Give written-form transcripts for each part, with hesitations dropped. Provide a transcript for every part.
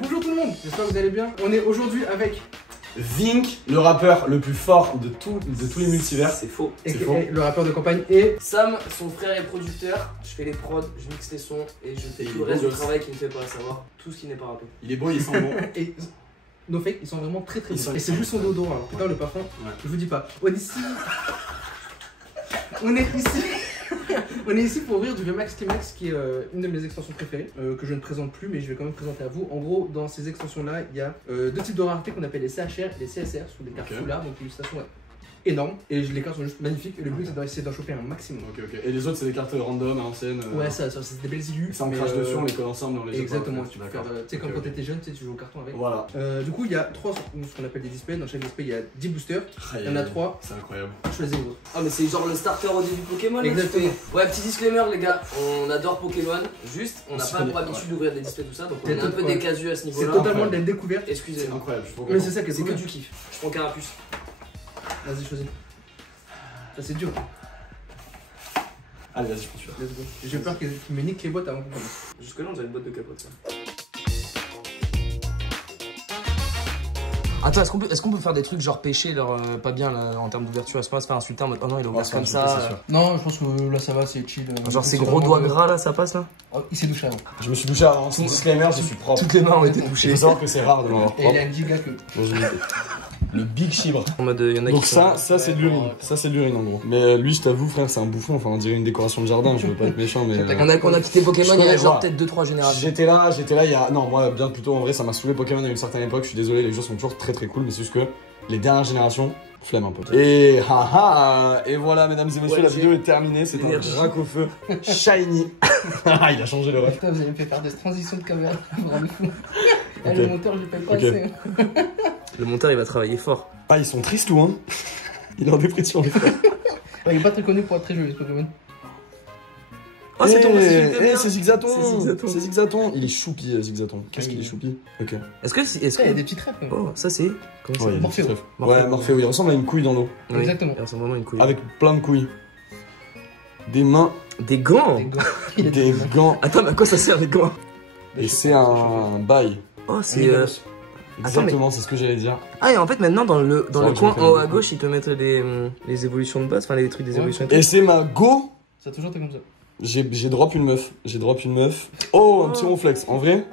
Bonjour tout le monde, j'espère que vous allez bien. On est aujourd'hui avec Vink, le rappeur le plus fort de tous les multivers. C'est faux. le rappeur de campagne et Sam, son frère est producteur. Je fais les prods, je mixe les sons et je fais tout le reste du travail qu'il ne fait pas, à savoir tout ce qui n'est pas rappé. Il est beau, il sent bon. et nos fakes, ils sont vraiment très Ils bons. sont Et c'est juste son dodo, hein. Putain le parfum, je vous dis pas. On est ici pour ouvrir du VMAX T-Max qui est une de mes extensions préférées, que je ne présente plus mais je vais quand même présenter à vous. En gros, dans ces extensions là, il y a deux types de rareté qu'on appelle les CHR et les CSR sous des cartes foulards, donc l'illustration est énorme et les cartes sont juste magnifiques et le but c'est d'essayer d'en choper un maximum. Ok. Et les autres c'est des cartes random à l'ancienne. Ouais, ça c'est des belles illus. Ça on crache dessus, on les colle ensemble et on les joue. Exactement, tu peux faire, tu sais, comme quand t'étais jeune, tu sais, tu joues au carton avec. Voilà. Du coup, il y a ce qu'on appelle des displays. Dans chaque display, il y a 10 boosters. Il y en a 3. C'est incroyable. Choisissez les autres. Ah, mais c'est genre le starter au début Pokémon. là, Exactement. Ouais, petit disclaimer, les gars. On adore Pokémon. Juste, on n'a pas pour habitude d'ouvrir des displays, tout ça. Donc on est un peu décasu à ce C'est niveau-là. totalement de la découverte. C'est Excusez-moi. incroyable. Mais c'est ça que C'est que du kiff. Je prends Carapuce. Vas-y, choisis. Ça, c'est dur. Allez, vas-y, je prends celui-là. Let's go. J'ai peur qu'il me nique les boîtes avant qu'on commence. Jusque-là, on dirait une boîte de capote, ça. Attends, est-ce qu'on peut faire des trucs genre pêcher leur pas bien là, en termes d'ouverture? Est-ce qu'on va se faire insulter en mode oh non il a ouvert comme ça? Non, je pense que là ça va, c'est chill. Genre ces gros doigts gras là, ça passe là? Oh, il s'est douché avant. Je me suis douché avant, c'est disclaimer, je suis propre. Toutes les mains ont été Il touchées. faut savoir que c'est rare de m'avoir Et il propre. a une giga queue. Le Big Chibre. En mode il y en a Donc qui sont... ça c'est de l'urine. Ça c'est de l'urine en gros. Mais lui, je t'avoue, frère, c'est un bouffon. Enfin, on dirait une décoration de jardin. Je veux pas être méchant, mais. On a quitté Pokémon il y a genre voilà. peut-être 2-3 générations. J'étais là il y a. Non, moi, bien plutôt en vrai, ça m'a saoulé Pokémon à une certaine époque. Je suis désolé, les jeux sont toujours très cool, mais c'est juste que les dernières générations, flemme un peu. Et et voilà, mesdames et messieurs, la vidéo est terminée. C'est un drac au feu shiny. Il a changé le ref. Putain, vous allez me faire faire des transitions de caméra. Vraiment fou. Le monteur, je paye pas assez. Le monteur il va travailler fort. Ah, ils sont tristes ou hein? Il est en dépression, les frères. Il est pas très connu pour être très joli ce Pokémon. Oh c'est tombé, c'est Zigzaton. C'est C'est Zigzaton. Il est choupi, Zigzaton. Qu'est-ce qu'il est choupi? Ok. Est-ce que Il y a des petits traits. Oh ça c'est... Comment ça? Ouais, Morpheo. Ouais, Morpheo, il ressemble à une couille dans l'eau. Oui, Exactement. il ressemble vraiment à une couille. Avec plein de couilles. Des mains, Des gants? des gants. Attends mais à quoi ça sert les gants? Et c'est un bail. Oh c'est... Exactement, c'est ce que j'allais dire. Ah et en fait maintenant dans le vrai que coin je en haut me à gauche ils te mettent les évolutions de base, enfin les trucs des évolutions et tout. Et c'est ma go. Ça a toujours été comme ça. J'ai drop une meuf. Oh, un petit ronflex. En vrai,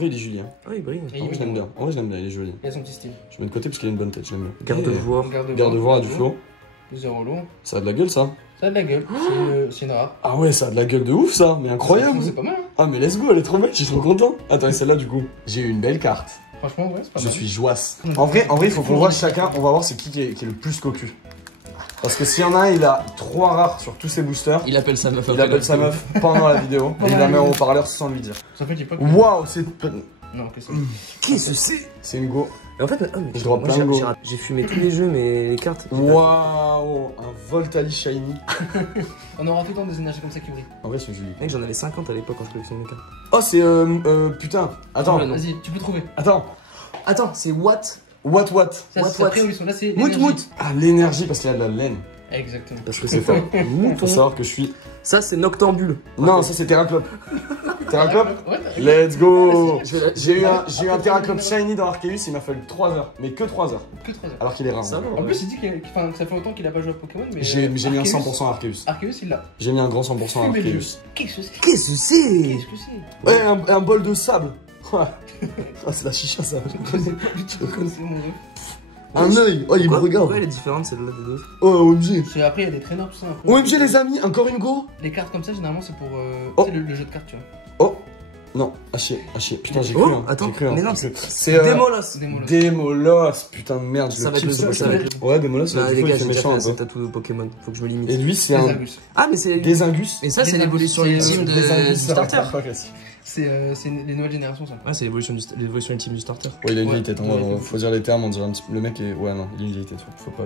il est Julien. Oh il brille. En vrai, je l'aime bien. Il est joli. Il a son petit style. Je mets de côté parce qu'il a une bonne tête, je l'aime bien. Garde-voix. Garde-voix, du flow. Zéro lot. Ça a de la gueule, ça. Ça a de la gueule. C'est une rare. Ah ouais, ça a de la gueule de ouf, ça. Mais incroyable. C'est pas mal. Hein. Ah, mais let's go, elle est trop belle, je suis trop content. Attends, et celle-là, du coup. J'ai eu une belle carte. Franchement, ouais, c'est pas Je mal. suis joasse. En vrai, il faut qu'on voit chacun. On va voir c'est qui est le plus cocu. Parce que s'il y en a un, il a 3 rares sur tous ses boosters. Il appelle sa meuf. Il appelle sa meuf pendant la vidéo. Et il la met en haut-parleur sans lui dire. Ça fait qu'il pas. Waouh, c'est. Non, qu'est-ce que Qu'est-ce que c'est? C'est une go. Mais en fait, Je drop moi, plein de go. j'ai fumé tous les jeux, mais les cartes. Waouh, un Voltali Shiny. On aura tout le temps des énergies comme ça qui brillent. En vrai, c'est joli. Mec, j'en avais 50 à l'époque quand je collectionnais mes cartes. Oh, c'est putain. Attends, Vas-y, tu peux trouver. Attends, c'est what? What Ça, c'est après où ils sont. Là, c'est. Mout. Ah, l'énergie parce qu'il y a de la laine. Exactement. Parce que c'est fort. Faut savoir que je suis. Ça, c'est Noctambule. Non, ça c'est Terraclop. Terraclop. Ouais, Let's go. Je J'ai eu un Terraclop Shiny dans Arceus, il m'a fallu 3 heures. Mais que 3 heures. que 3 heures. Alors qu'il est rare. Ça va, En plus, il dit que ça fait longtemps qu'il a pas joué à Pokémon, mais. J'ai mis un Arceus- 100% Arceus. Arceus, il l'a. J'ai mis un grand 100% Fumez le Arceus. jeu. Qu'est-ce que c'est Qu'est-ce que c'est? Qu'est-ce que c'est Ouais, un bol de sable. Ouais. Ah, c'est la chicha ça. Je sais pas du tout comment c'est mon jeu. Un œil. Oh, il me regarde. Pourquoi elle est différente celle-là des autres? Oh, OMG. Après, il y a des traîneurs, tout ça. Après. OMG, les amis, encore une go. Les cartes comme ça, généralement, c'est pour Oh. tu sais, le jeu de cartes, tu vois. Oh. Non, à chier. Putain, j'ai Oh, cru. Hein. attends, J'ai cru, hein. mais non, J'ai cru. C'est Démolos. Démolos. Démolos. Putain de merde, je Ça le va être kiffe le ce seul, ça va Pokémon. être Ouais, Démolos, Là, du les coup, gars, il fait j'ai déjà méchant fait un ce peu. tatou de Pokémon. Faut que je me limite. Et lui, c'est Les un Argus. Ah, mais c'est. des Ingus. Et ça, c'est Des l'évolution Argus, ultime Des du Ingus, starter. C'est les nouvelles générations, ça. Ouais, c'est l'évolution ultime du starter. Ouais, il a une Ouais. vieille tête, faut dire les termes, on dirait un petit peu. Le mec est. Ouais, non, il a une vieille tête, faut pas.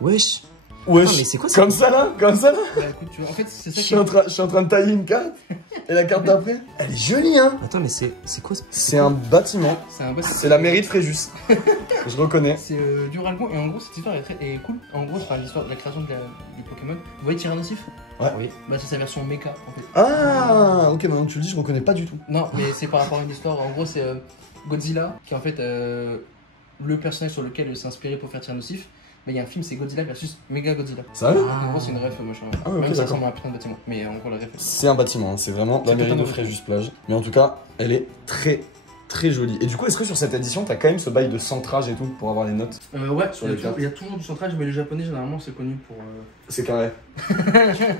Wesh. Wesh. Ah, mais c'est quoi ça? Comme ça là. Bah écoute, tu vois, en fait, c'est ça Je suis en train de tailler une carte. Et la carte d'après, elle est jolie, hein. Attends, mais c'est quoi ça? C'est un bâtiment. C'est un boss. C'est la mairie de Fréjus. Je reconnais. C'est du Ralgon, et en gros, cette histoire est cool. En gros, c'est l'histoire de la création du Pokémon. Vous voyez Tyrannosif? Ouais. Oui. Bah, c'est sa version mecha, en fait. Ah, ok, maintenant que tu le dis, je reconnais pas du tout. Non, mais c'est par rapport à une histoire. En gros, c'est Godzilla, qui est en fait le personnage sur lequel il s'est inspiré pour faire Tir Nocif. Mais il y a un film, c'est Godzilla versus Mega Godzilla. Ça va? En gros, c'est une ref, machin. Ah, ok, Même ça d'accord. ressemble à un putain de bâtiment. Mais en gros, la ref. C'est un bâtiment, hein. C'est vraiment la C'est mairie de totalement Fréjus plage. Mais en tout cas, elle est très jolie. Et du coup, est-ce que sur cette édition, t'as quand même ce bail de centrage et tout pour avoir les notes? Ouais, Sur les cartes. il y a toujours du centrage, mais les japonais, généralement, c'est connu pour. C'est carré.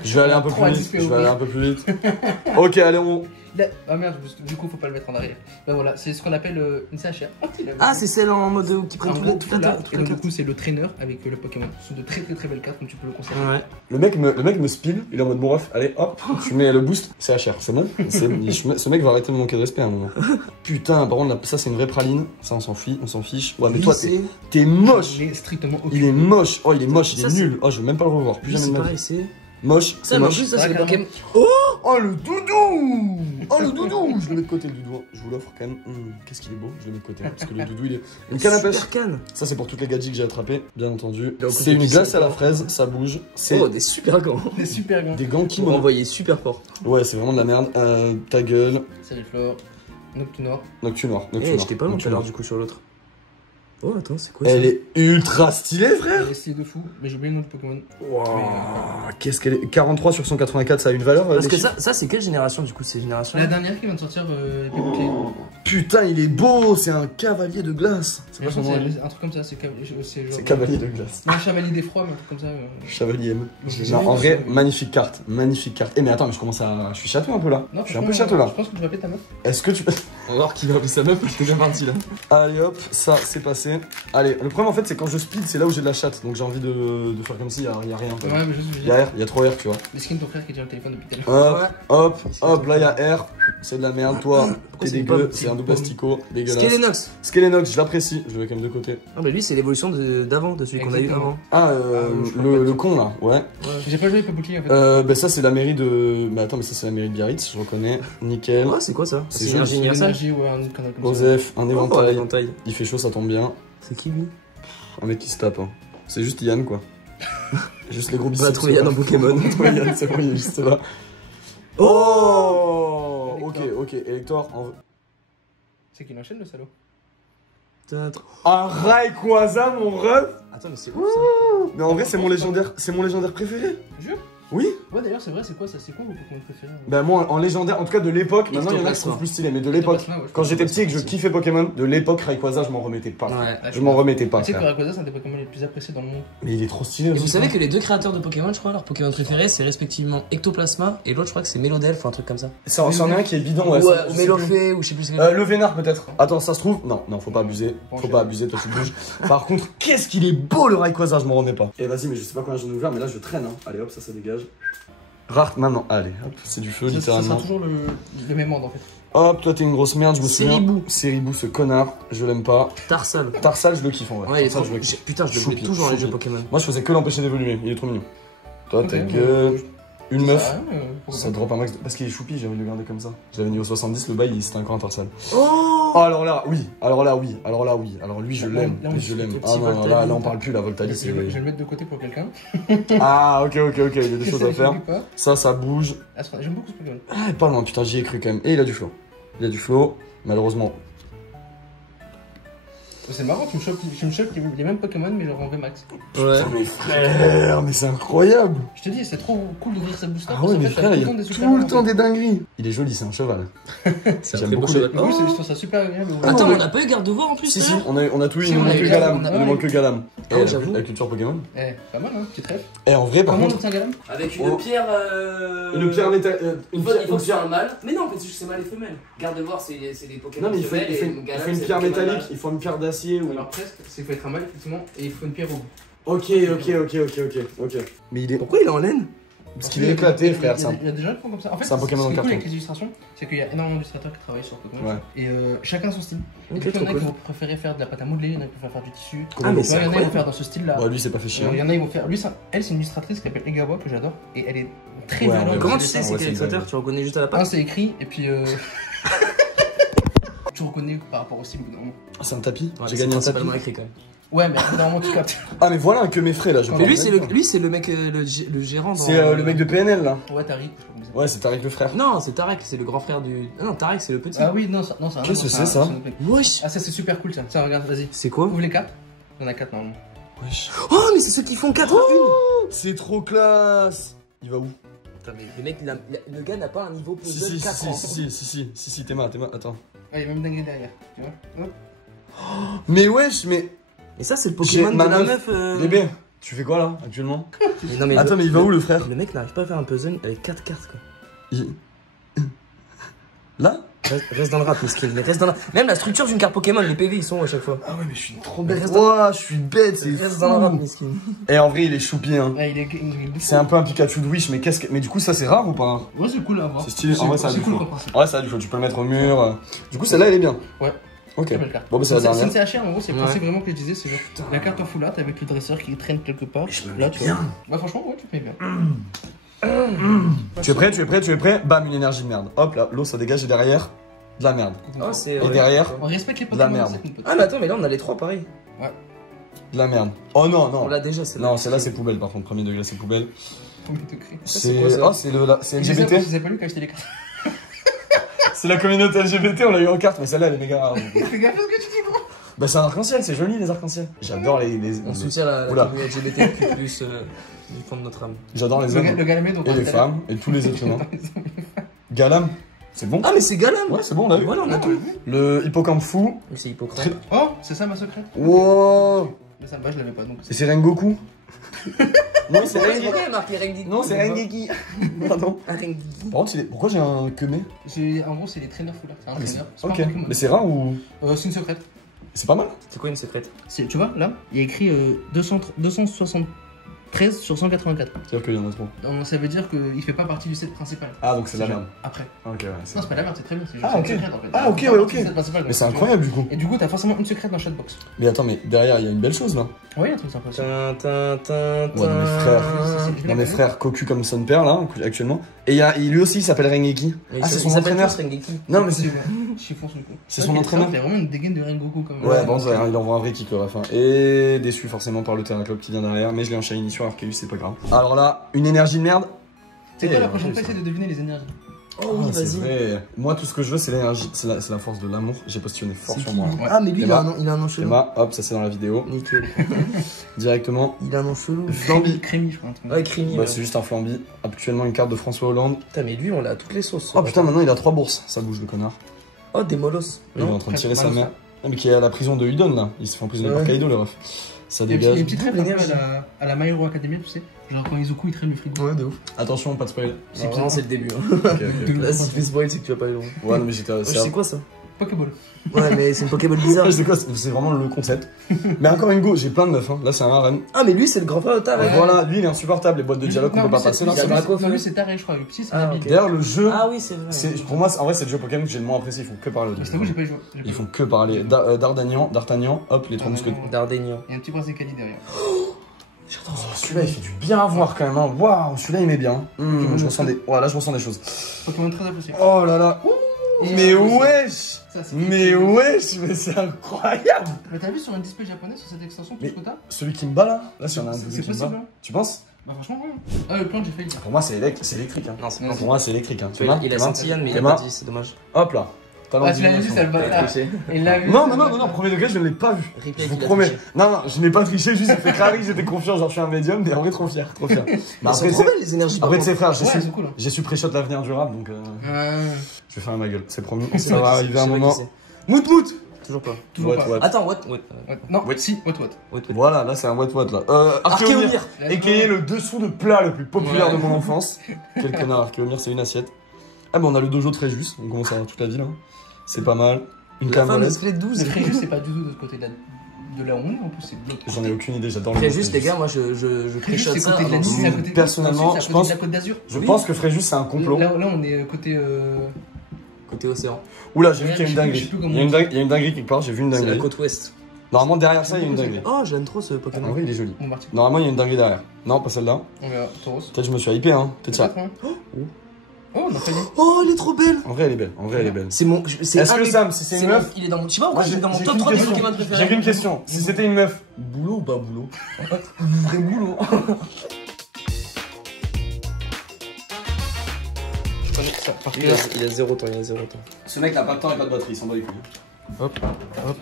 Je vais aller un peu Trois plus indices vite. Je vais aller un peu plus vite. Ok, allez, on. Ah merde, du coup, faut pas le mettre en arrière. Bah voilà, c'est ce qu'on appelle une CHR. Ah, c'est celle en mode qui prend En gros, toute la et donc, du coup, c'est le trainer avec le Pokémon. Ce sont de très belles cartes, comme tu peux le conserver. Ouais. Le mec me speed, il est en mode bon ref, allez hop, tu mets le boost, c'est HR, c'est bon. Ce mec va arrêter de me manquer de respect à un moment. Putain, par contre, ça c'est une vraie praline, ça on s'en fiche. Ouais, mais toi t'es moche. Il est strictement aucun. Il est moche, oh il est moche, il Ça, est c'est- nul. Oh je veux même pas le revoir, plus Lui, jamais c'est de ma pareil, vie. c'est. Moche, Ça, c'est mais en moche. plus, ça, c'est Ouais, le Pokémon. Oh le doudou. Oh le doudou. Je le mets de côté le doudou, je vous l'offre quand même. Qu'est-ce qu'il est beau, je le mets de côté. Parce que le doudou il est. Une canne à pêche. Super canne. Ça c'est pour toutes les gadgets que j'ai attrapées, bien entendu. Donc, C'est une c'est glace à la encore. fraise, ça bouge. C'est Oh, des super gants. C'est super bien. des gants qui Pour envoyer super fort. Ouais, c'est vraiment de la merde. Ta gueule. Salut Flore. Noctunor. Noctunor. Eh, j'étais pas loin tout à l'heure du coup sur l'autre. Oh, attends, c'est quoi ça? Elle est ultra stylée, frère. Elle est stylée de fou, mais j'ai oublié le nom de Pokémon. Wow. Qu'est-ce qu'elle est 43 sur 184, ça a une valeur Parce les que chiffres ça c'est quelle génération du coup? C'est génération. La dernière qui vient de sortir, Pébouclé. Putain, il est beau, c'est un cavalier de glace. C'est Je pas pense son que nom. c'est un truc comme ça, c'est genre. C'est cavalier de glace. Un chevalier d'effroi, mais un truc comme ça. Chevalier M. J'ai Non, jamais en vu vrai, ça. magnifique carte, magnique carte. Eh mais attends, mais je suis château un peu là. Non, Je suis un peu franchement, château là. Je pense que tu vas péter ta meuf. Est-ce que tu On va voir qui va appeler sa meuf, je t'ai déjà parti là. Allez hop, ça c'est passé. Allez, le problème en fait c'est quand je speed, c'est là où j'ai de la chatte. Donc j'ai envie de faire comme si y a rien. Quoi. Ouais, mais juste. Il y a R, il y a trop R, tu vois. Mais skin ton frère qui est déjà au téléphone depuis tout à l'heure. Hop, là il y a R, c'est de la merde, toi, t'es c'est une dégueu, pomme, c'est un double asticot, dégueulasse. Skelenox. Skelenox, je l'apprécie, je le mets quand même de côté. Ah, bah lui, c'est l'évolution d'avant, de celui qu'on a eu Exactement. avant. Ah, je crois le pas. con là, ouais. J'ai pas joué Pébouclé en fait. Bah ça c'est la mairie de... Mais attends, mais ça c'est la mairie de Biarritz, je reconnais, nickel. Ouais, c'est quoi ça? C'est C'est joli, énergie universelle. Énergie ou un canal comme ça. Osef, un Oh, éventail, l'éventail. il fait chaud, ça tombe bien. C'est qui lui? Un mec qui se tape, hein. C'est juste Yann quoi. Juste les gros On biceps. va trouver Yann en Pokémon. On va trouver Yann, c'est bon, il est juste là. Oh ok, Elector, C'est qu'il enchaîne le salaud. un Rayquaza mon ref. Attends, mais c'est ouf ça. Mais en vrai c'est mon légendaire préféré. Jure? Oui. Ouais, d'ailleurs, c'est vrai, c'est quoi ça? C'est quoi vos Pokémon préférés? Bah moi en légendaire, en tout cas de l'époque, maintenant il y en a qui Ectoplasma. sont plus stylés, mais de l'époque, quand j'étais petit et que je kiffais Pokémon, de l'époque Rayquaza je m'en remettais pas. Ouais. Je m'en remettais pas Tu sais que frère. Rayquaza, c'est un des Pokémon les plus appréciés dans le monde. Mais il est trop stylé Et aussi. vous savez que les deux créateurs de Pokémon, je crois, leur Pokémon préféré, c'est respectivement Ectoplasma et l'autre, je crois que c'est Mélodelph ou un truc comme ça. C'en est un qui est bidon, ouais. ou ça, je sais plus. Mélofée, ou je sais plus ce que Le Vénard peut-être. Attends, ça se trouve. Non, faut pas abuser. Faut pas abuser, toi tu bouges. Par contre, qu'est-ce qu'il est beau le Rayquaza, je m'en remets pas. Et vas-y, mais je sais pas combien j'en ai ouvert, mais là je traîne. Hein. Allez hop, ça dégage. Rare maintenant, allez hop, c'est du feu Ça littéralement. sera toujours le même ordre en fait. Hop, toi t'es une grosse merde, je me souviens. Céribou. Céribou, ce connard, je l'aime pas. Tarsal. Tarsal, je le kiffe en vrai. Ouais, il est Tarsal, trop... je le kiffe. Putain, je le voulais Choupi, toujours dans les choupi. jeux Pokémon. Moi je faisais que l'empêcher d'évoluer, il est trop mignon. Toi Ok, ta mais gueule. Une meuf. Ça, pourquoi Ça pas. drop un max. Parce qu'il est choupi, j'ai envie de le garder comme ça. Je l'avais niveau 70, le bail c'était encore un Tarsal. Oh Alors là, oui. Alors lui, je Là, l'aime. là, Lui, on je dit l'aime. le Ah petit non, Voltali. là, on parle plus, la Voltali, Je c'est. vais le mettre de côté pour quelqu'un. Ah, ok, il y a des choses à faire. Pas. Ça bouge. J'aime beaucoup ce Pokémon. Ah, pas loin, putain, j'y ai cru quand même. Et il a du flow. Malheureusement. C'est marrant, tu me chopes les mêmes Pokémon, mais genre en VMAX. Ouais. Putain, mais frère, mais c'est incroyable. Je te dis, c'est trop cool d'ouvrir cette booster. Ah parce ouais, qu'en mais fait, frère, t'as il y tout a le temps des super tout le rares, temps en fait. des dingueries. Il est joli, c'est un cheval. C'est un J'aime très beau beaucoup cheval. Mais oui, je trouve ça super agréable. Attends, on n'a pas eu Gardevoir en plus Si, tout à si, l'heure on a tout eu, Si, il nous on a manque eu que Galam, Galam. on a- Il nous manque que Galam. Oh, j'avoue. La culture Pokémon. Eh, pas mal, hein, petit trèfle. Et en vrai, par Comment on contre, obtient Galam? Avec Oh. une pierre. une pierre métal. Il faut que ce soit un mâle. Mais non, en fait, c'est juste que c'est mâle et femelle. Garde de voir, c'est des Pokémon. Non, mais il faut femelles et une Galam, pierre c'est Pokémon métallique, mâle. il faut une pierre d'acier ou. Alors presque, c'est faut être un mâle effectivement, et il faut une pierre au bout. Ok. Mais il est. Pourquoi il est en laine? Parce qu'il est éclaté, frère. Il y a des gens qui font comme ça. En fait, c'est un Pokémon ce en qui est cool carton. avec les illustrations, c'est qu'il y a énormément d'illustrateurs qui travaillent sur Pokémon. Ouais. Et chacun son style. Ok, Il y en trop a qui cool. vont préférer faire de la pâte à modeler, il y en a qui préfèrent faire du tissu. Ah, mais Il c'est y en a qui vont incroyable. faire dans ce style-là. Ouais, lui, c'est pas fait chier. Il y en a qui vont faire. Lui, elle, c'est une illustratrice qui s'appelle Egawa que j'adore. Et elle est très Ouais, violente. ouais, Comment ouais, tu sais ouais, c'est c'est quel une illustrateur? dingue. Tu reconnais juste à la Un, pâte? c'est écrit, et puis. Tu reconnais par rapport au style au bout d'un moment. Ah, c'est un tapis. Ouais, J'ai c'est gagné un tapis. principalement écrit quand même. Ouais, mais normalement tu captes. Ah, mais voilà un que mes frais là. Mais lui, c'est le mec, le gérant. C'est le mec de PNL là. Ouais, Tariq. Ouais, c'est Tariq le frère. Non, c'est Tarek, c'est le grand frère du. Ah non, Tarek, c'est le petit. Ah oui, non, c'est un Qu'est-ce que c'est ça? Wesh. Ah, ça c'est super cool ça. Tiens, regarde, vas-y. C'est quoi? Ouvre les 4. Il y en a 4 normalement. Wesh. Oh, mais c'est ceux qui font 4 à 1. C'est trop classe. Il va où? Putain, mais le mec, le gars n'a pas un niveau puzzle 4 ans. Si, Théma, attends. Ah, il y a même dingue derrière. Tu vois? Hop. Mais wesh, mais. Et ça, c'est le Pokémon de la meuf. Bébé, tu fais quoi là actuellement? Mais non, mais attends, mais il va où le frère? Le mec n'arrive pas à faire un puzzle avec 4 cartes quoi. Là? Reste dans le rap, miskin. Mais reste dans la... Même la structure d'une carte Pokémon, les PV ils sont à chaque fois. Ah ouais, mais je suis trop bête. Ouah, je suis bête, c'est Reste fou. dans le rap, miskin. Et en vrai, il est choupi, hein. Ah, il est C'est un peu un Pikachu de Wish, mais qu'est-ce que. Mais du coup, ça c'est rare ou pas? Ouais, c'est cool à voir. C'est stylé. En vrai, ça a c'est du cool flow. comme principe. Ouais, ça a du flow. Tu peux le mettre au mur. Du coup, celle-là, elle est bien. Ouais. Ok. Très belle carte. Bon, bah, c'est la C'est dernière. une CHR, en gros, c'est le principe vraiment que je disais, c'est la carte en full art avec le dresseur qui traîne quelque part. Là, tu vois. Bah, franchement, ouais, tu fais bien. Tu es prêt? Bam, une énergie de merde. Hop là, l'eau ça dégage et derrière, de la merde. Oh, c'est. Et derrière, On respecte les de la Pokémon. merde. Ah, mais attends, mais là on a les 3 pareil. de la merde. Oh non, On non. l'a déjà, celle-là. Non, celle-là c'est poubelle par contre, premier degré c'est poubelle. c'est quoi, ça? Oh, c'est LGBT. Je sais pas lui quand acheté les cartes. C'est la communauté LGBT, on l'a eu en carte, mais celle-là elle est méga rare. Fais gaffe à ce que tu dis, gros. Bah, c'est un arc-en-ciel, c'est joli les arcs-en-ciel. J'adore On soutient la Oula. communauté LGBT plus du fond de notre âme. J'adore les Le hommes Galamé, donc. et les femmes et tous les êtres humains. Galam, c'est bon? Ah, mais c'est Galam. Ouais, c'est bon, on l'a eu. Voilà, on a tout. Le hippocampe fou. Mais c'est Hippocrate. Oh, c'est ça ma secrète. Wow. Mais ça, bah, je l'avais pas donc. Et c'est Rengoku. Non, c'est C'est Rengoku. vrai, marqué Rengeki. Non, c'est Rengeki. Pardon. Un Rengeki. Par contre, pourquoi j'ai un quemé? En gros, c'est les traîneurs full art. C'est un traîneur. C'est pas Ok, un Pokémon. mais c'est rare ou. C'est une secrète. C'est pas mal? C'est quoi une secrète? Tu vois, là, il y a écrit 273 sur 184. C'est-à-dire qu'il y en a trop. Donc, ça veut dire qu'il fait pas partie du set principal. Ah, donc c'est de la merde. Après. Ok, ouais. Non, c'est pas la merde, c'est très bien. C'est juste Ah, une ok. secrète en fait. Ah, ok, C'est pas ouais, partie ok. du set principal, Mais c'est donc, tu incroyable du coup. vois. Et du coup, t'as forcément une secrète dans chaque box. Mais attends, mais derrière, il y a une belle chose là. Ouais, il y a un truc sympa aussi. Ouais, non, mes frères. Non, mes frères, cocu comme son père là, actuellement. Et lui aussi, il s'appelle Rengeki. Ah, c'est son entraîneur. Non, mais c'est. Chiffon son coup. C'est son entraîneur. Il a vraiment une dégaine de Rengoku quand même. Ouais, bon, il envoie un vrai kick à la fin. Et déçu forcément par le Terraclope qui vient derrière, mais je l'ai en shiny sur Arceus, c'est pas grave. Alors là, une énergie de merde. C'est quoi la prochaine fois, essaie de deviner les énergies. Oh oui, c'est vas-y. vrai. Moi, tout ce que je veux, c'est l'énergie, c'est la force de l'amour. J'ai positionné fort sur moi. Ah, mais lui, Et il a bah, un nom chelou. Emma, hop, ça c'est dans la vidéo. Nickel. Directement. Il a un nom chelou. Flamby. Crémy, je crois. un truc. Ouais, Crimi. Bah, c'est juste un Flamby. Actuellement, une carte de François Hollande. Putain, mais lui, on l'a à toutes les sauces. Oh putain, maintenant il a 3 bourses. Ça bouge le connard. Oh, des molosses. Il est en train de tirer sa mère. Ah, mais qui est à la prison de Udon là. Il se fait emprisonner par Ouais. Kaido, le ref. Ça Il y a dégage. une petite rêve un peu L'énergie. à la My Hero Academia, tu sais. Genre quand Izuku il traîne le frigo. Ouais, de ouf. Attention, pas de spoil. C'est vraiment, c'est le début. Hein. Ok, ok. Là, si tu fais spoil, c'est que tu vas pas aller loin. Ouais, non, mais j'étais. Oh, c'est quoi ça? Pokéball. Ouais, mais c'est une Pokéball bizarre. C'est quoi? C'est vraiment le concept. Mais encore une go, j'ai plein de meufs. Hein. Là, c'est un harem. Ah, mais lui, c'est le grand frère de Tarek. Ouais. Voilà, lui il est insupportable. Les boîtes de dialogue qu'on peut pas passer là. il y a Draco, Non, lui c'est taré, je crois. Le petit, c'est Ah, Nabil. ok. D'ailleurs, le jeu. Ah oui, c'est vrai. Pour moi, en vrai, c'est le jeu Pokémon que j'ai le moins apprécié. Ils font que parler. Mais je t'avoue, j'ai pas joué. J'ai pas Ils joué. font que parler. D'Artagnan, hop, les trois mousquetaires. Dardénian. Il y a un petit Brasicali derrière. Oh, celui-là, il fait du bien à voir quand même. Hein. Waouh, celui-là, il met bien. Je ressens des. Voilà, je ressens des choses. Pokémon très apprécié. Oh là là. Mais wesh. Ça, c'est Mais quelque chose. wesh, mais c'est incroyable. Mais t'as vu sur un display japonais sur cette extension tout Mais- ce que t'as? Celui qui me bat là, s'il y en a un C'est double qui me possible, bat. hein. Tu penses? Bah franchement, ouais. Ah, le plan, j'ai failli le dire. Pour moi, c'est électrique. Hein. Non, c'est Ouais, pas Pour moi, c'est électrique. Hein. Il a senti Yann, mais il a Emma. pas dit, c'est dommage. Hop là. Talent Ah, tu l'as vu, divination. c'est le bâtard. Il l'a vu. Non, premier degré, je ne l'ai pas vu. Replay Je vous qu'il a promets. triché. Non, je n'ai pas triché, juste fait crari, j'étais confiant, genre je suis un médium, mais en vrai, trop fier, trop fier. Mais Ils sont après, trop belles les énergies. après, de ses frères, Ouais, c'est cool. hein. j'ai su pré-shot l'avenir durable, donc Ouais. je vais faire ma gueule, c'est promis. C'est Ça vrai va qui arriver c'est, un c'est vrai moment. qui Mout mout. Toujours pas. Toujours What, pas. what. Attends, what? Ouais. Non, si, what. Voilà, là, c'est un what là. Archéomir. Et qui est le dessous de plat le plus populaire de mon enfance. Quel connard, Archéomir, c'est une assiette. Ah, bah, on a le dojo très juste, on commence à avoir toute la ville. Hein. C'est pas mal. Une La femme de camolette. Split 12. C'est très juste, c'est pas du tout de ce côté de là où on est, en plus c'est bloqué. J'en ai aucune idée, j'adore le Très mot juste, les Fréjus. gars, moi je Très juste, préchote c'est ça. côté de la avant Nice, tout. c'est à côté de Personnellement, c'est à je côté pense- de la Côte d'Azur. Je pense que Fréjus, c'est un complot. Là, on est côté. Côté océan. Oula, j'ai vu Ouais, qu'il y a une je sais dinguerie. plus comment Il y a on dit. une dinguerie quelque part, j'ai vu une C'est la dinguerie. côte ouest. Normalement, derrière ça, il y a une dinguerie. Oh, j'aime trop ce En Pokémon. vrai, il est joli. Bon, Martin. Normalement, il y a une dinguerie derrière. Non, pas celle-là. On verra. Tauros. Peut-être je me suis hypé, hein. Peut-être ça. Peut-être, hein. Oh, on a failli. Oh, elle est trop belle. En vrai, elle est belle. En vrai, elle est belle. C'est mon. Est-ce que Sam, si c'est une meuf. Il est dans mon. Je sais pas pourquoi il est dans mon J'ai top qu'une 3 des question. Pokémon préférés. J'ai qu'une question. Si c'était une meuf. Boulot ou pas boulot? Vrai boulot. Je connais ça par Il cœur. a 0 temps, il a 0 temps. Ce mec n'a pas de temps et pas de batterie, il s'en bat les couilles. Hop, hop.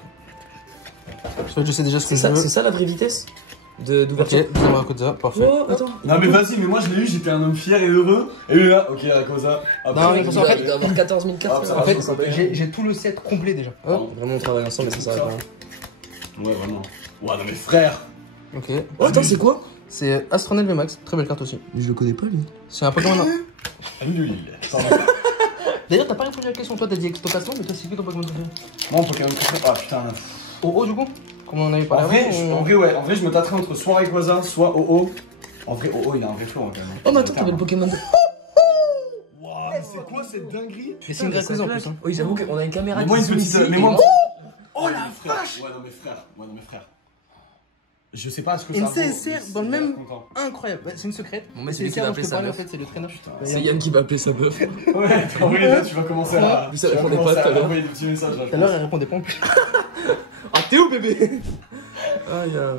Je sais déjà ce que je veux. C'est ça la vraie vitesse d'ouverture? Ok, dis-moi à côté de ça, parfait. Oh, attends. Non mais vas-y, mais moi je l'ai eu, j'étais un homme fier et heureux. Et lui là, ok, à cause ça. Non, mais Il en doit fait, avoir 14 000 cartes. Ah, En fait, ça va, j'ai tout le set complet déjà. Hop. Vraiment, on travaille ensemble et ça s'arrête pas. Ouais, vraiment. Ouais, non mais frère. Ok. Oh, attends, c'est quoi? C'est Astronel VMAX, très belle carte aussi. Mais je le connais pas lui. C'est un Pokémon. Alhamdoulilah. D'ailleurs, t'as pas répondu à la question. Toi, t'as dit Extocaston, mais toi, c'est qui ton Pokémon préféré? Moi, Pokémon préféré. Ah putain. Oh, du coup? Comme on en avait En parlé vrai, avant, en vrai, ouais. En vrai, je me tâterais entre soit Rayquaza, soit Oh. En vrai, Oh, il a un vrai flow quand même. Oh, mais attends, t'avais le Pokémon de. Waouh, mais c'est quoi cette dinguerie? Mais c'est une Rayquaza en plus. Hein. Oui, j'avoue qu'on a une caméra Mais qui moi, une zoome petite. ici. Mais et moi. moi- Oh la vache! Ouais, non, mais frère. Je sais pas ce que ça Une vaut, CSR mais dans le c'est même- content. Incroyable. Ouais, c'est une secrète. Bon, mais c'est C'est lui qui va dont appeler je te sa parlais, en meuf. fait, c'est le traîneur. C'est Yann qui va appeler sa meuf. Ouais, en vrai, là, tu vas commencer à. Lui, ça tu vas répondait pas commencer tout à l'heure. envoyer des petits messages là. Tout à l'heure, elle répondait pas en plus. Ah, t'es où bébé? Ah, y'a.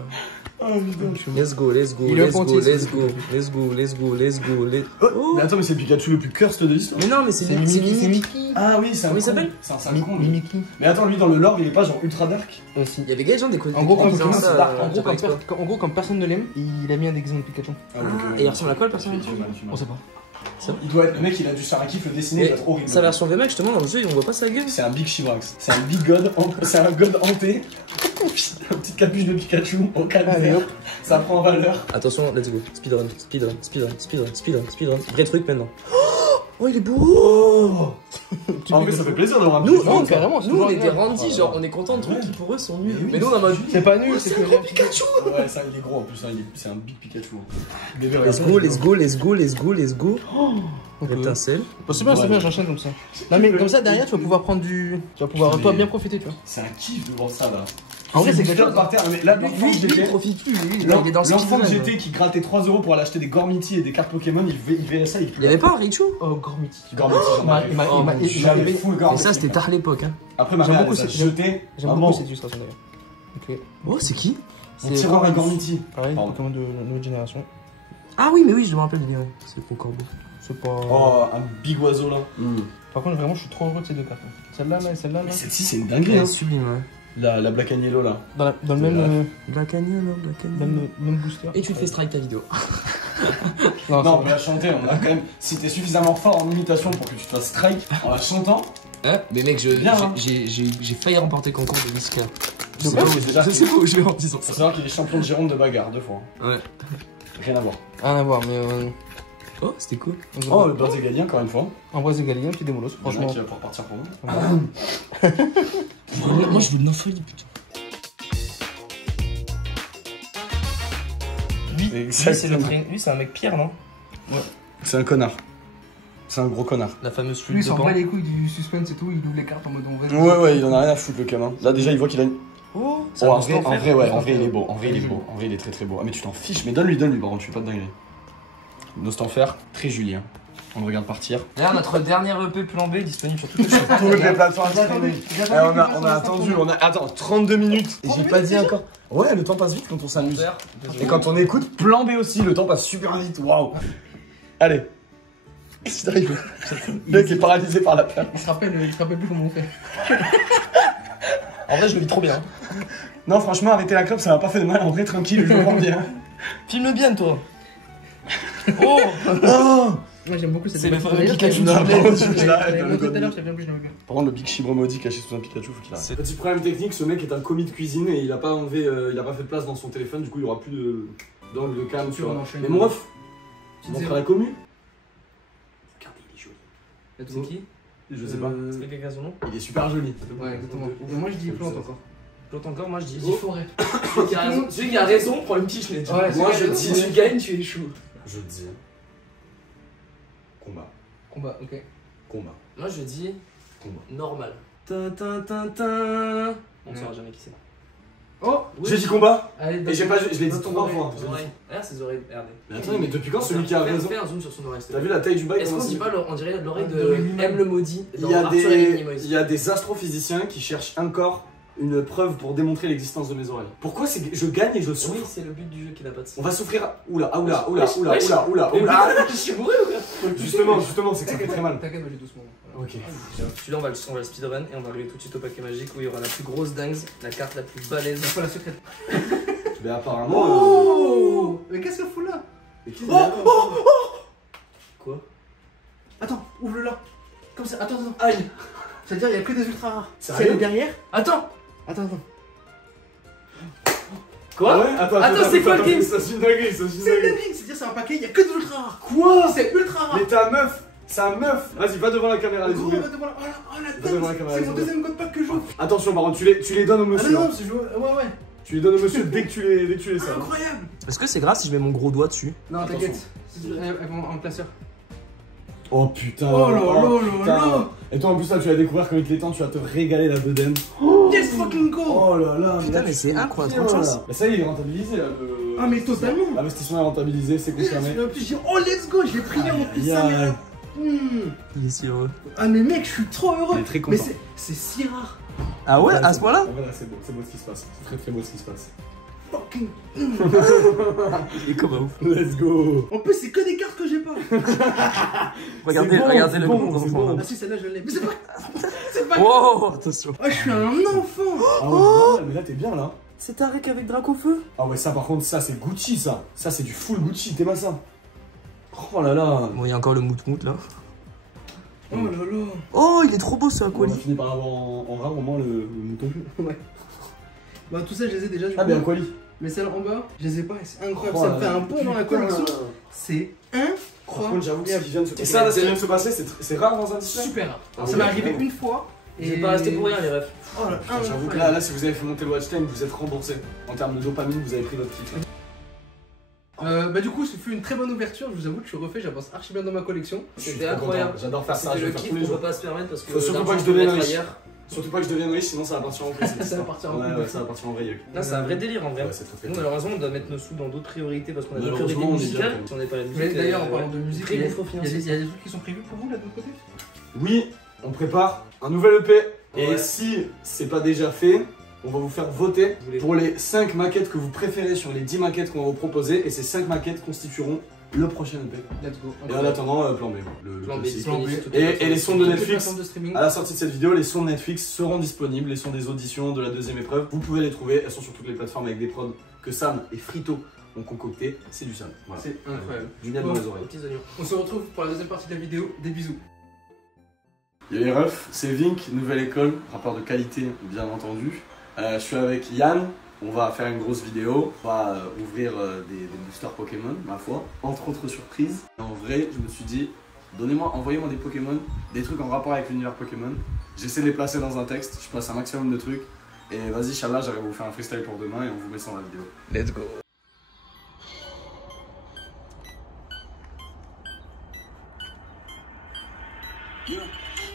Oh putain. Let's go, let's go, Il est let's go, apprenti, let's go, let's go, let's go, let's go, let's Oh, mais attends, mais c'est le Pikachu le plus cursed de l'histoire. Mais non, mais c'est C'est Mimi. Mimi. C'est Mimi. Ah oui, c'est un Comment il con. s'appelle C'est un sale con. lui. Mimiki. Mais attends, lui dans le lore, il est pas genre ultra dark. Aussi. Il y avait des gens des En gros, comme, Pokémon, c'est dark. en gros, comme personne ne l'aime, il a mis un déguisement de Pikachu. Et il ressemble à quoi le personnage? On sait pas. Il doit être le mec, il a dû faire un kiff le dessiner, il doit être horrible. Sa version VMAX, justement, dans le jeu, on voit pas sa gueule. C'est un Big Shivax. C'est un Big God, c'est un God hanté. Une petite capuche de Pikachu au calme. Allez, hop. Ça prend en valeur. Attention, let's go. Speedrun, speedrun, speedrun, speedrun, speedrun, speedrun. Vrai truc maintenant. Oh, il est beau! En vrai, ça fait plaisir de voir un Nous, Pikachu. Non, carrément, c'est Nous, on toujours est des agréable. Randy, genre, on est content de trucs qui pour eux sont nuls. Mais oui, Mais nous, on a mode. C'est pas nul, Oh, c'est c'est que un gros Pikachu! Ouais, ça, il est gros en plus, hein, c'est un Big Pikachu. Bébé, Let's go, let's go, let's go, let's go, let's go. Ok. Étincelle. Bon, c'est bien, j'enchaîne comme ça. Non, mais comme ça, derrière, tu vas pouvoir prendre du. Tu vas pouvoir, toi, bien profiter, tu vois. C'est un kiff de voir ça là. En vrai, c'est quelque quelque chose. par terre. Mais là, l'enfant Lui, que il j'étais. profite plus, lui, il est dans le L'enfant que speedrun. j'étais qui grattait 3 € pour aller acheter des Gormiti et des cartes Pokémon, il verrait ça, il Il y avait pas un Raichu? Oh, Gormiti. Gormiti, j'en avais. J'avais full Et Gormiti. ça, c'était tard l'époque, hein. Après, ma J'aime mère, beaucoup elle a cette- jeté. J'aime Vraiment, beaucoup cette illustration d'ailleurs. Ok. Oh, c'est qui? mon tiroir à Gormiti. Pareil, Pardon. Pokémon de nouvelle génération. Ah oui, mais oui, je me rappelle, ouais. C'est le corbeau. C'est pas. Oh, un big oiseau là. Par contre, vraiment, je suis trop heureux de ces deux cartes. Celle-là, là et celle-là, là. Mais celle-ci, c'est une dinguerie. Hein. Sublime, ouais. La Black and Yellow là. Dans le même, Black Agnew, Black Agnew. même booster. Et tu te fais strike ta vidéo. Non, mais à chanter, on a quand même. Si t'es suffisamment fort en imitation pour que tu te fasses strike en la chantant. Hein? Mais mec, Bien, hein. j'ai failli remporter le concours de Whisker. Je sais quoi pas où Déjà, je sais pas où je vais en disant Faut ça. savoir qu'il est champion de Gironde de bagarre 2 fois. Ouais. Rien à voir. Rien à voir, mais. Oh, c'était cool. Oh, le Bird Galien encore une fois. En vrai, c'est Galien, petit démolos, Il y en a franchement. qui va pouvoir partir pour nous. Moi, je veux une infolie, putain. Lui, c'est un mec Pierre, non? C'est un connard. C'est un gros connard. La fameuse Lui, flûte il de s'en pan. bat les couilles du suspense et tout, il ouvre les cartes en mode on va. Ouais, il en a rien à foutre le gamin. Là déjà, il voit qu'il a une. Oh, Oh, en vrai, ouais, en vrai, il est beau. En vrai, il est beau. En vrai, il est très très beau. Ah, mais tu t'en fiches. Mais donne-lui, par contre, tu fais pas de dinguerie. Nostanfer, très Julien. On le regarde partir. D'ailleurs, notre dernier EP plan B disponible sur toutes les chaînes. Toutes les plateformes J'ai attendu. on a attendu, Attends, 32 minutes. Et j'ai pas dit encore. Ouais, le temps passe vite quand on s'amuse. Et quand on écoute, plan B aussi, le temps passe super vite. Waouh. Allez. Qu'est-ce qui t'arrive? Le mec est paralysé par la peur. Il se rappelle plus comment on fait. En vrai, je le vis trop bien. Non, franchement, arrêter la clope, ça m'a pas fait de mal. En vrai, tranquille, je me bien. Filme bien, toi. Oh. Oh. Moi j'aime beaucoup cette C'est le démarche. fameux D'ailleurs, Pikachu j'avais- de j'avais- Julien. j'avais- Je l'arrête, j'avais le montré tout god. à l'heure, je savais bien plus, je l'avais vu. Par contre, le Big Chibre maudit caché sous un Pikachu, faut qu'il arrête. Petit problème technique, ce mec est un commis de cuisine et il a pas enlevé, il a pas fait de place dans son téléphone, du coup il y aura plus d'angle de cam, tu On vois. enchaîne. Mais mon ref, tu Petite montres à la commu. Regardez, il est joli. C'est qui? Je sais pas. C'est quelqu'un son nom? Il est super joli. Ouais, exactement. Et moi je dis plante encore. Plante encore, moi je dis. Je dis forêt. Celui qui a raison prend une petite lettre. Ouais, Moi c'est je vrai, dis, ouais. tu gagnes, tu échoues. Je dis. Combat. Combat, ok. Combat. Moi je dis Combat. normal. Ta ta ta ta. On saura jamais qui c'est. Oh, J'ai dit combat. Allez, Et j'ai pas, je l'ai dit 3 fois. Regarde ses oreilles, regardez. Mais attendez, mais depuis quand celui qui a raison? Fais un zoom sur son oreille. T'as vu la taille du bail? Est-ce qu'on dit pas, on dirait l'oreille De de Minimoy. M le maudit Il dans y a Arthur et les des, Minimoys. il y a des astrophysiciens qui cherchent encore une preuve pour démontrer l'existence de mes oreilles. Pourquoi c'est que je gagne et je Oui, souffre? c'est le but du jeu qui n'a pas de sens. On va souffrir. Oula, oula, oula, oula, oula, oula, oula. Je suis bourré ou quoi? Justement, c'est que ça fait très mal. T'inquiète, vas-y doucement. Ok. Celui-là, on va le speedrun et on va arriver tout de suite au paquet magique où il y aura la plus grosse dingue, la carte la plus balèze. C'est quoi la secrète? Mais apparemment. Oh mais qu'est-ce qu'il faut là? Mais qui Quoi? Attends, ouvre-le là. Comme ça, attends. Aïe! C'est-à-dire, il y a que des ultra rares. Sérieux? C'est derrière? Attends! Attends. Quoi? Attends, c'est quoi le game? Ça c'est une dinguerie, ça c'est une C'est dinguerie. le living, c'est-à-dire, c'est un paquet, il y a que des ultra rares. Quoi? C'est ultra rare. Mais ta meuf, c'est un meuf. Vas-y, va devant la caméra, les Gros, ouvriers. va devant la. Oh la Va devant la dingue. caméra, C'est les mon ouvriers. deuxième code pack que j'ouvre. Attention, par contre, tu les donnes au Ah monsieur. non, hein. non, c'est joué. Ouais. Tu les donnes au monsieur dès que tu les sors. Incroyable. Est-ce que c'est grave si je mets mon gros doigt dessus? Non, Attention. t'inquiète. Elles vont en classeur. Oh putain. Oh là là putain. là là. Et toi en plus là tu vas découvrir comme il te les temps, tu vas te régaler la bedaine. Yes fucking go. Oh là là. Putain, là, mais tu c'est fais incroyable, pire, trop de là. chance. Bah ça il est rentabilisé là. Ah mais totalement. L'investissement est rentabilisé, c'est confirmé. En plus, j'ai dit oh let's go, je l'ai pris en plus ça. Aïe, aïe. Il est si heureux. Ah mais mec, je suis trop heureux. Il est très Mais content. c'est si rare. Ah ouais, à c'est ce beau. point-là? Voilà, c'est beau ce qui se passe. C'est très très beau ce qui se passe. Fucking. Il est comme un ouf. Let's go. En plus, c'est que des cartes que j'ai pas. Regardez, bon, regardez c'est le bon, gros c'est enfant. bon. Ah si, celle-là je l'ai. Mais c'est pas. C'est pas. Wow, attention. Oh, je suis un enfant. Ah ouais, mais là t'es bien là. C'est Tarek avec Dracofeu. Ah ouais ça par contre ça c'est Gucci ça. Ça c'est du full Gucci, t'aimes ça? Oh là là. Bon, il y a encore le mout-mout là. Oh là là. Oh, il est trop beau ce On a Aquali. fini par avoir en rare au moins le mouton. Bah tout ça, je les ai déjà du Ah coup. mais Aquali. Mais celles en bas, je les ai pas. et C'est incroyable. Oh Ça là me fait là. un bond dans la Putain. collection. C'est Par incroyable. contre j'avoue que ce qui vient de se passer. Et Ça là, ce qui vient de se passer, c'est rare dans un display. Super rare. Ah Ça ouais, m'est arrivé vraiment. une fois. J'ai pas resté pour rien les refs. Oh là, Putain, j'avoue que là si vous avez fait monter le watch time, vous êtes remboursé. En termes de dopamine, vous avez pris votre kiff. Bah du coup, ce fut une très bonne ouverture. Je vous avoue que je suis refait. J'avance archi bien dans ma collection. C'était incroyable. J'adore faire ça, C'était je le vais faire kiff tous les qu'on peut jours. pas se permettre parce que. Faut surtout pas que je l'argent devienne peut être riche. ailleurs. Surtout pas que je devienne riche, sinon ça va partir en couille. Ça va partir en couille. Ouais, ça va partir en vrille. Là, c'est un vrai délire en vrai. Ouais, c'est très très Nous, cool. malheureusement, on doit mettre nos sous dans d'autres priorités parce qu'on a d'autres Malheureusement, priorités on est bien, musicales. quand Si on n'est pas la musique. Mais d'ailleurs, en ouais. parlant de musique, Très il y a- gros il y a financier. des- il y a des trucs qui sont prévus pour vous là de votre côté. Oui, on prépare un nouvel EP. Et Ouais. si c'est pas déjà fait, on va vous faire voter Vous voulez- pour les 5 maquettes que vous préférez sur les 10 maquettes qu'on va vous proposer. Et ces 5 maquettes constitueront le prochain EP. Let's go. Et en attendant, plan B. Le Plan B, classique. disponible sur toutes Et plateformes. les sons de Toutes les Netflix. plateformes de streaming. À la sortie de cette vidéo, les sons de Netflix seront disponibles, les sons des auditions de la deuxième épreuve. Vous pouvez les trouver, elles sont sur toutes les plateformes avec des prods que Sam et Frito ont concocté. C'est du Sam. Voilà. C'est incroyable. Du miel dans les oreilles. Aux petits oignons. On se retrouve pour la deuxième partie de la vidéo. Des bisous. Il y a les refs, c'est Vink, nouvelle école, rapport de qualité bien entendu. Je suis avec Yann, on va faire une grosse vidéo, on va ouvrir des boosters Pokémon, ma foi, entre autres surprises. En vrai, je me suis dit, envoyez-moi des Pokémon, des trucs en rapport avec l'univers Pokémon. J'essaie de les placer dans un texte, je place un maximum de trucs. Et vas-y, Inch'Allah, j'arrive à vous faire un freestyle pour demain et on vous met ça dans la vidéo. Let's go.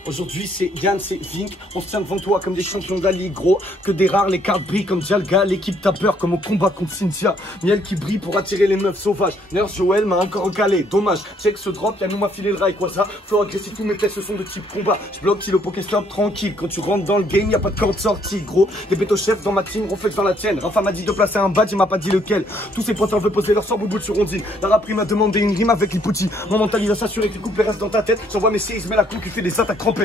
Aujourd'hui c'est Yann, c'est Vink, on se tient devant toi comme des champions de la ligue gros. Que des rares, les cartes brillent comme Dialga, l'équipe t'a peur comme au combat contre Cynthia. Miel qui brille pour attirer les meufs sauvages. Nurse Joël m'a encore recalé, dommage. Check ce drop, Yannou m'a filé le rail, quoi ça. Flow agressif, tous mes tests sont de type combat. Je bloque si le Pokéstop tranquille. Quand tu rentres dans le game, y a pas de corde sortie gros. Des bétos chefs dans ma team, reflex dans la tienne. Rafa m'a dit de placer un badge, il m'a pas dit lequel. Tous ces pointeurs veulent poser leur sort boubou sur Rondine. La rapperie m'a demandé une rime avec l'hypouti. Mon mental il va s'assurer que les couplets restent dans ta tête. J'envoie mes séries, mais la coupe qui fait des attaques crampettes.